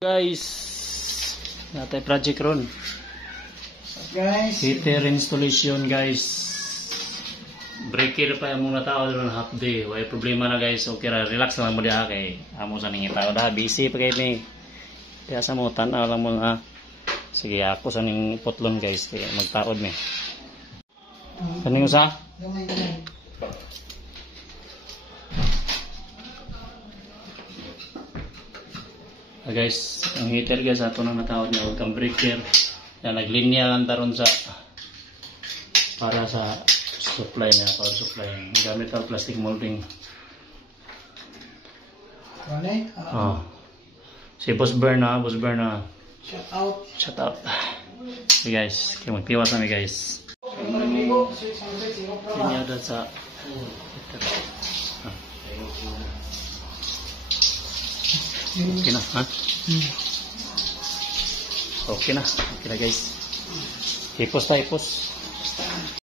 Guys, natay project ron. Guys, Heater installation guys. Breaker pa yung mga tao ron half day. Way problema na guys. Okay ra, relax lang mo diha kay amo sa ning tao da busy pa kay ni. Kaya sa mo tan-aw lang mo sige ako sa ning putlon guys, kaya magtaod ni. Kaning usa? gamay. Guys, ang heater guys ato nang natawag niya og breaker. Yan naglinya lang taron sa para sa supply niya, power supply. Gamit ang plastic molding. Kani? Oh. Si Boss Berna. Shout out. Shut up. Okay guys, kaya magpiwas kami guys. Linya doon sa okay na, ha? Okay na guys. Hipos.